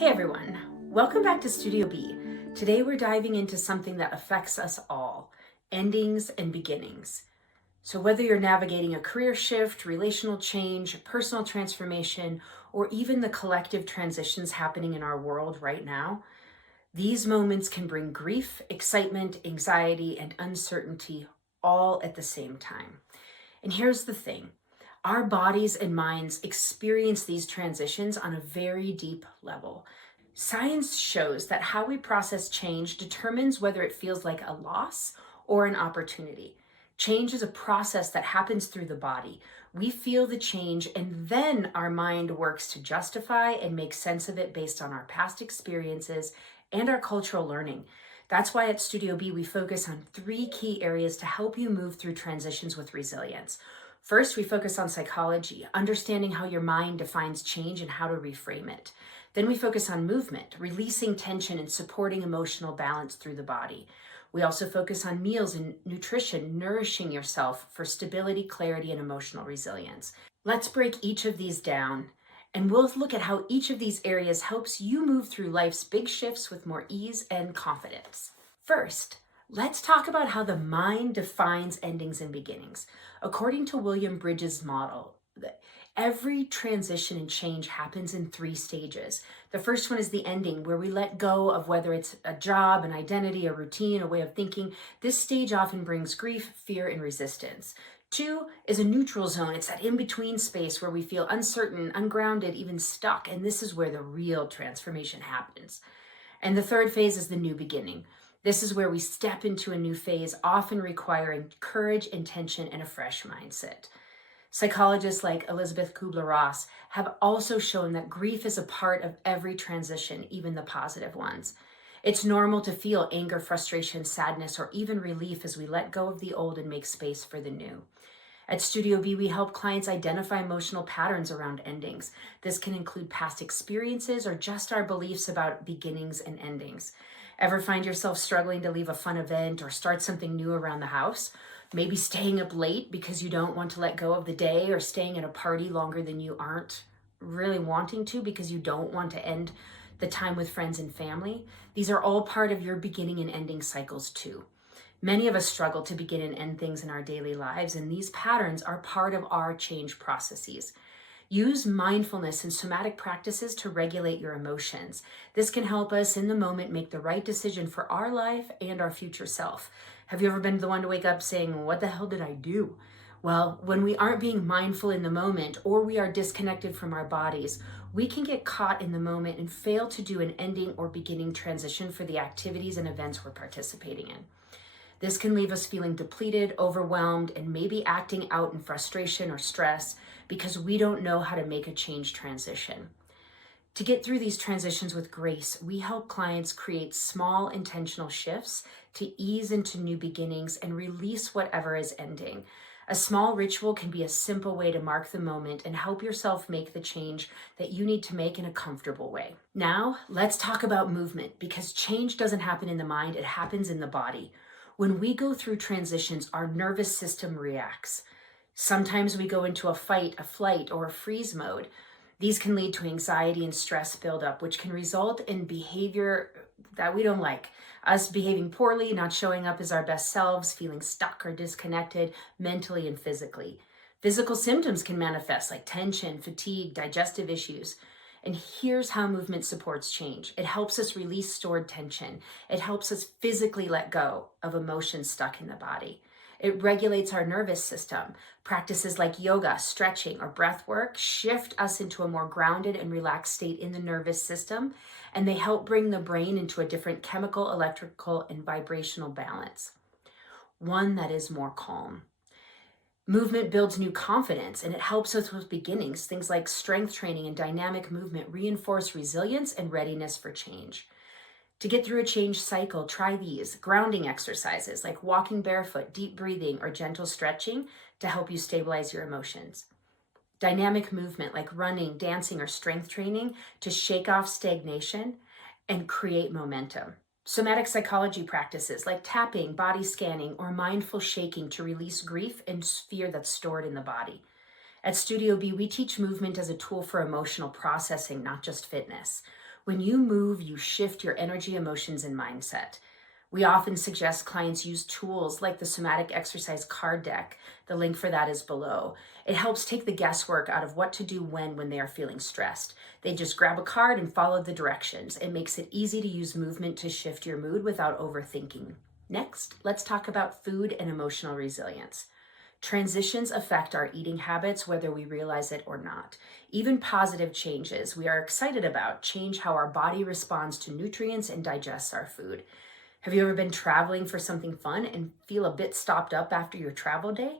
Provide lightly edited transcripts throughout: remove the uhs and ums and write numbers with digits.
Hey everyone, welcome back to Studio B. Today we're diving into something that affects us all, endings and beginnings. So whether you're navigating a career shift, relational change, personal transformation, or even the collective transitions happening in our world right now, these moments can bring grief, excitement, anxiety, and uncertainty all at the same time. And here's the thing. Our bodies and minds experience these transitions on a very deep level. Science shows that how we process change determines whether it feels like a loss or an opportunity. Change is a process that happens through the body. We feel the change and then our mind works to justify and make sense of it based on our past experiences and our cultural learning. That's why at Studio B, we focus on 3 key areas to help you move through transitions with resilience. First, we focus on psychology, understanding how your mind defines change and how to reframe it. Then we focus on movement, releasing tension and supporting emotional balance through the body. We also focus on meals and nutrition, nourishing yourself for stability, clarity, and emotional resilience. Let's break each of these down, and we'll look at how each of these areas helps you move through life's big shifts with more ease and confidence. First, let's talk about how the mind defines endings and beginnings. According to William Bridges' model, every transition and change happens in 3 stages. The first one is the ending, where we let go of whether it's a job, an identity, a routine, a way of thinking. This stage often brings grief, fear, and resistance. 2 is a neutral zone. It's that in-between space where we feel uncertain, ungrounded, even stuck, and this is where the real transformation happens. And the 3rd phase is the new beginning. This is where we step into a new phase, often requiring courage, intention, and a fresh mindset. Psychologists like Elizabeth Kubler-Ross have also shown that grief is a part of every transition, even the positive ones. It's normal to feel anger, frustration, sadness, or even relief as we let go of the old and make space for the new. At Studio B, we help clients identify emotional patterns around endings. This can include past experiences or just our beliefs about beginnings and endings. Ever find yourself struggling to leave a fun event or start something new around the house? Maybe staying up late because you don't want to let go of the day, or staying at a party longer than you aren't really wanting to because you don't want to end the time with friends and family. These are all part of your beginning and ending cycles too. Many of us struggle to begin and end things in our daily lives, and these patterns are part of our change processes. Use mindfulness and somatic practices to regulate your emotions. This can help us in the moment make the right decision for our life and our future self. Have you ever been the one to wake up saying, "What the hell did I do?" Well, when we aren't being mindful in the moment, or we are disconnected from our bodies, we can get caught in the moment and fail to do an ending or beginning transition for the activities and events we're participating in. This can leave us feeling depleted, overwhelmed, and maybe acting out in frustration or stress because we don't know how to make a change transition. To get through these transitions with grace, we help clients create small intentional shifts to ease into new beginnings and release whatever is ending. A small ritual can be a simple way to mark the moment and help yourself make the change that you need to make in a comfortable way. Now, let's talk about movement, because change doesn't happen in the mind, it happens in the body. When we go through transitions, our nervous system reacts. Sometimes we go into a fight, a flight, or a freeze mode. These can lead to anxiety and stress buildup, which can result in behavior that we don't like. Us behaving poorly, not showing up as our best selves, feeling stuck or disconnected mentally and physically. Physical symptoms can manifest like tension, fatigue, digestive issues. And here's how movement supports change. It helps us release stored tension. It helps us physically let go of emotions stuck in the body. It regulates our nervous system. Practices like yoga, stretching, or breath work shift us into a more grounded and relaxed state in the nervous system, and they help bring the brain into a different chemical, electrical, and vibrational balance, one that is more calm. Movement builds new confidence, and it helps us with beginnings. Things like strength training and dynamic movement reinforce resilience and readiness for change. To get through a change cycle, try these grounding exercises like walking barefoot, deep breathing, or gentle stretching to help you stabilize your emotions. Dynamic movement like running, dancing, or strength training to shake off stagnation and create momentum. Somatic psychology practices like tapping, body scanning, or mindful shaking to release grief and fear that's stored in the body. At Studio B, we teach movement as a tool for emotional processing, not just fitness. When you move, you shift your energy, emotions, and mindset. We often suggest clients use tools like the somatic exercise card deck. The link for that is below. It helps take the guesswork out of what to do when they are feeling stressed. They just grab a card and follow the directions. It makes it easy to use movement to shift your mood without overthinking. Next, let's talk about food and emotional resilience. Transitions affect our eating habits whether we realize it or not. Even positive changes we are excited about change how our body responds to nutrients and digests our food. Have you ever been traveling for something fun and feel a bit stopped up after your travel day?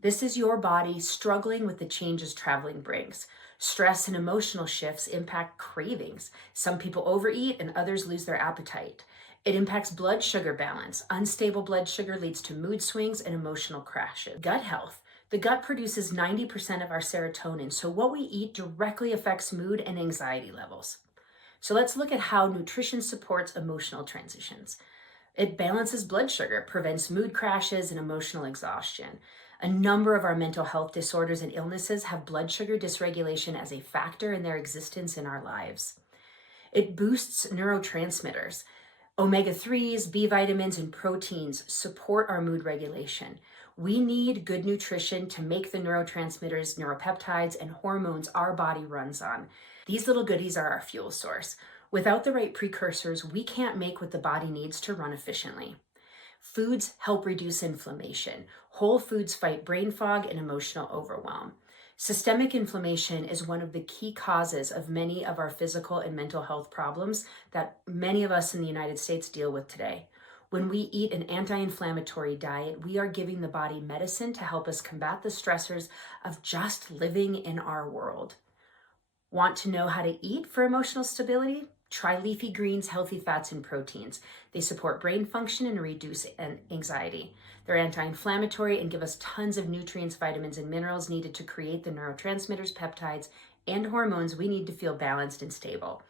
This is your body struggling with the changes traveling brings. Stress and emotional shifts impact cravings. Some people overeat and others lose their appetite. It impacts blood sugar balance. Unstable blood sugar leads to mood swings and emotional crashes. Gut health. The gut produces 90% of our serotonin, so what we eat directly affects mood and anxiety levels. So let's look at how nutrition supports emotional transitions. It balances blood sugar, prevents mood crashes and emotional exhaustion. A number of our mental health disorders and illnesses have blood sugar dysregulation as a factor in their existence in our lives. It boosts neurotransmitters. Omega-3s, B vitamins, and proteins support our mood regulation. We need good nutrition to make the neurotransmitters, neuropeptides, and hormones our body runs on. These little goodies are our fuel source. Without the right precursors, we can't make what the body needs to run efficiently. Foods help reduce inflammation. Whole foods fight brain fog and emotional overwhelm. Systemic inflammation is one of the key causes of many of our physical and mental health problems that many of us in the United States deal with today. When we eat an anti-inflammatory diet, we are giving the body medicine to help us combat the stressors of just living in our world. Want to know how to eat for emotional stability? Try leafy greens, healthy fats, and proteins. They support brain function and reduce anxiety. They're anti-inflammatory and give us tons of nutrients, vitamins, and minerals needed to create the neurotransmitters, peptides, and hormones we need to feel balanced and stable.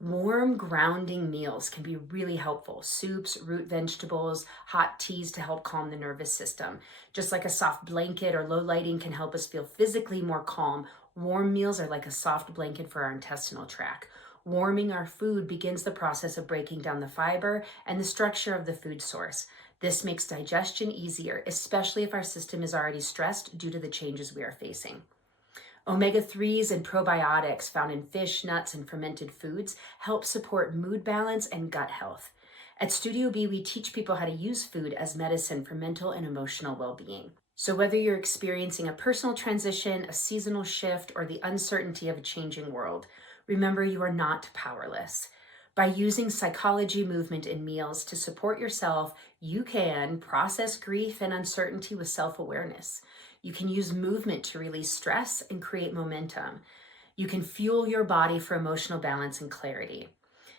Warm grounding meals can be really helpful. Soups, root vegetables, hot teas to help calm the nervous system. Just like a soft blanket or low lighting can help us feel physically more calm, warm meals are like a soft blanket for our intestinal tract. Warming our food begins the process of breaking down the fiber and the structure of the food source. This makes digestion easier, especially if our system is already stressed due to the changes we are facing. Omega-3s and probiotics found in fish, nuts, and fermented foods help support mood balance and gut health. At Studio B, we teach people how to use food as medicine for mental and emotional well-being. So whether you're experiencing a personal transition, a seasonal shift, or the uncertainty of a changing world, remember you are not powerless. By using psychology, movement, and meals to support yourself, you can process grief and uncertainty with self-awareness. You can use movement to release stress and create momentum. You can fuel your body for emotional balance and clarity.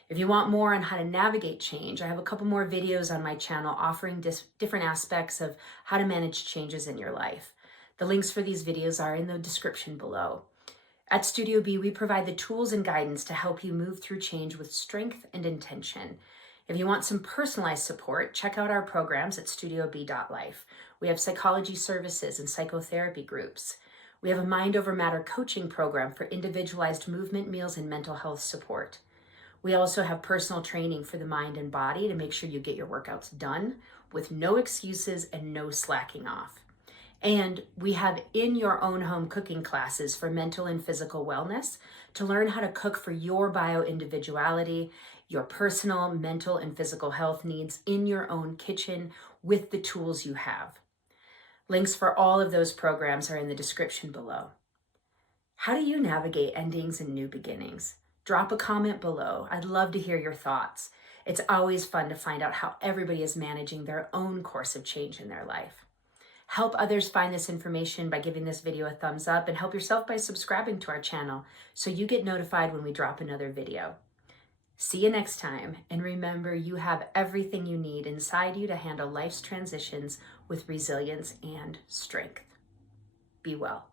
If you want more on how to navigate change, I have a couple more videos on my channel offering different aspects of how to manage changes in your life. The links for these videos are in the description below. At Studio B, we provide the tools and guidance to help you move through change with strength and intention. If you want some personalized support, check out our programs at studiob.life. We have psychology services and psychotherapy groups. We have a Mind Over Matter coaching program for individualized movement, meals, and mental health support. We also have personal training for the mind and body to make sure you get your workouts done with no excuses and no slacking off. And we have in your own home cooking classes for mental and physical wellness to learn how to cook for your bio-individuality, your personal, mental, and physical health needs in your own kitchen with the tools you have. Links for all of those programs are in the description below. How do you navigate endings and new beginnings? Drop a comment below. I'd love to hear your thoughts. It's always fun to find out how everybody is managing their own course of change in their life. Help others find this information by giving this video a thumbs up, and help yourself by subscribing to our channel so you get notified when we drop another video. See you next time, and remember, you have everything you need inside you to handle life's transitions with resilience and strength. Be well.